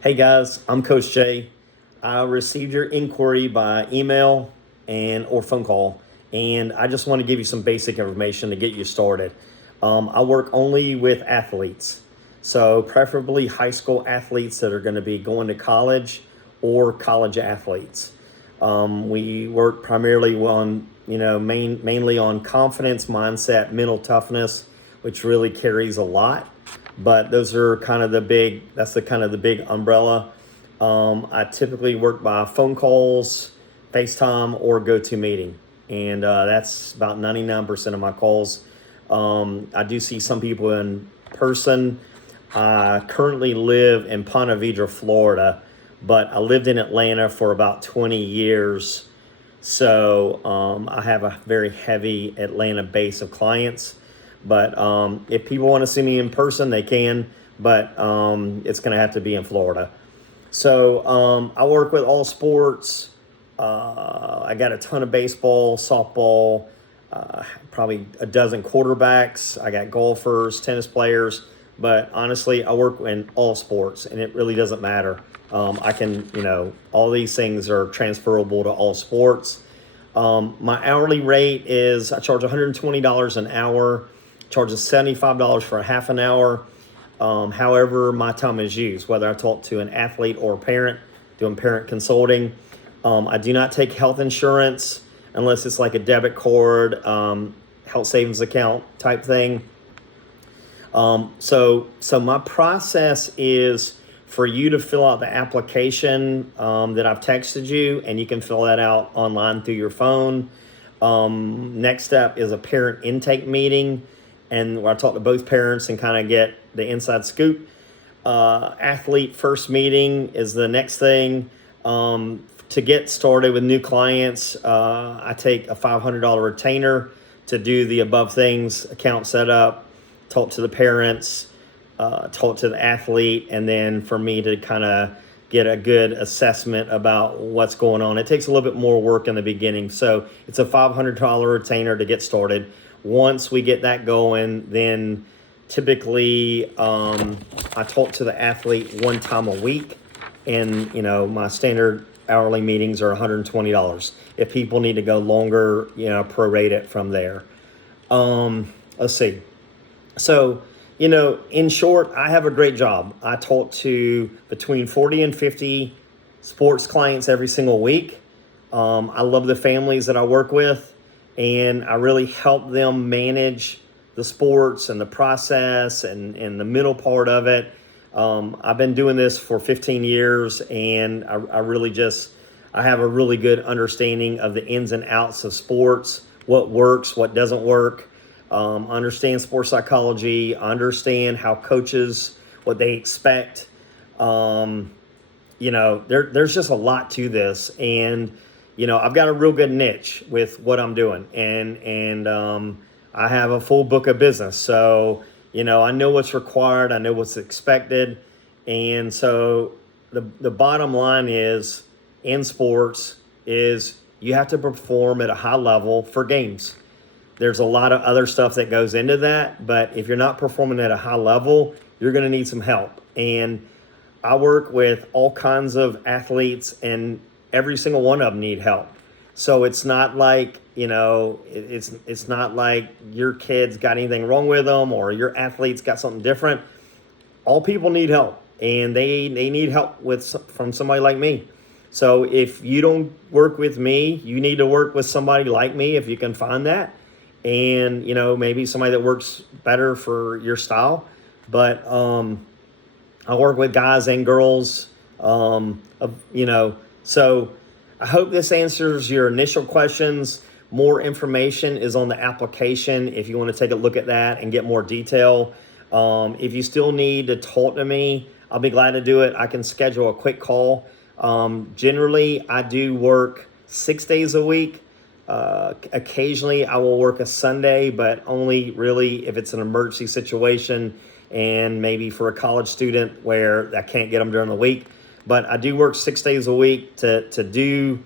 Hey guys, I'm Coach Jay. I received your inquiry by email and or phone call, and I just want to give you some basic information to get you started. I work only with athletes, so preferably high school athletes that are going to be going to college or college athletes. We work primarily on, mainly on confidence, mindset, mental toughness, which really carries a lot. But those are kind of the big. That's the kind of the big umbrella. I typically work by phone calls, FaceTime, or GoToMeeting, and that's about 99% of my calls. I do see some people in person. I currently live in Ponte Vedra, Florida, but I lived in Atlanta for about 20 years. So I have a very heavy Atlanta base of clients. But if people want to see me in person, they can, but it's going to have to be in Florida. So I work with all sports. I got a ton of baseball, softball, probably a dozen quarterbacks. I got golfers, tennis players, but honestly, I work in all sports, and it really doesn't matter. I can, all these things are transferable to all sports. My hourly rate is I charge $120 an hour, charges $75 for a half an hour. However, my time is used, whether I talk to an athlete or a parent, doing parent consulting. I do not take health insurance unless it's like a debit card, health savings account type thing. So my process is for you to fill out the application that I've texted you, and you can fill that out online through your phone. Next step is a parent intake meeting, and where I talk to both parents and kind of get the inside scoop. Athlete first meeting is the next thing. To get started with new clients, I take a $500 retainer to do the above things: account setup, talk to the parents, talk to the athlete, and then for me to kind of get a good assessment about what's going on. It takes a little bit more work in the beginning. So it's a $500 retainer to get started. Once we get that going, then typically I talk to the athlete one time a week, and my standard hourly meetings are $120. If people need to go longer, prorate it from there. Let's see. So, in short, I have a great job. I talk to between 40 and 50 sports clients every single week. I love the families that I work with, and I really help them manage the sports and the process and the middle part of it. I've been doing this for 15 years, and I really I have a really good understanding of the ins and outs of sports, what works, what doesn't work. Understand sports psychology, understand how coaches, what they expect. There's just a lot to this, and I've got a real good niche with what I'm doing, and I have a full book of business, so I know what's required, I know what's expected, and so the bottom line is in sports is you have to perform at a high level for games. There's a lot of other stuff that goes into that, but if you're not performing at a high level, you're going to need some help. And I work with all kinds of athletes, and every single one of them need help. So it's not like, it's not like your kid's got anything wrong with them or your athlete's got something different. All people need help, and they need help from somebody like me. So if you don't work with me, you need to work with somebody like me if you can find that. And maybe somebody that works better for your style. But I work with guys and girls. So I hope this answers your initial questions. More information is on the application if you want to take a look at that and get more detail. If you still need to talk to me, I'll be glad to do it. I can schedule a quick call. Generally, I do work 6 days a week. Occasionally I will work a Sunday, but only really if it's an emergency situation and maybe for a college student where I can't get them during the week. But I do work 6 days a week. To do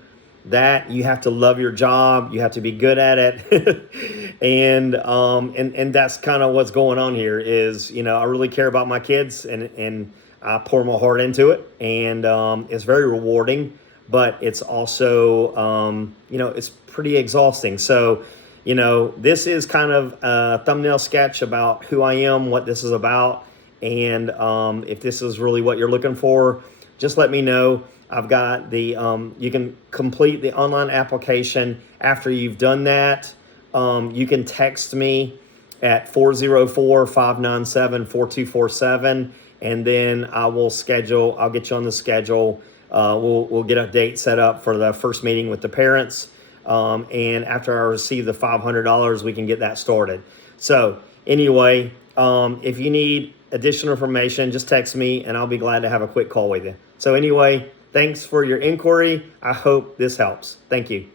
that, you have to love your job. You have to be good at it. and that's kind of what's going on here is, I really care about my kids, and I pour my heart into it, and it's very rewarding, but it's also, it's pretty exhausting. So, this is kind of a thumbnail sketch about who I am, what this is about, and if this is really what you're looking for, just let me know. I've got the, you can complete the online application. After you've done that, you can text me at 404-597-4247, and then I'll get you on the schedule. We'll get a date set up for the first meeting with the parents. And after I receive the $500, we can get that started. So anyway, if you need additional information, just text me and I'll be glad to have a quick call with you. So anyway, thanks for your inquiry. I hope this helps. Thank you.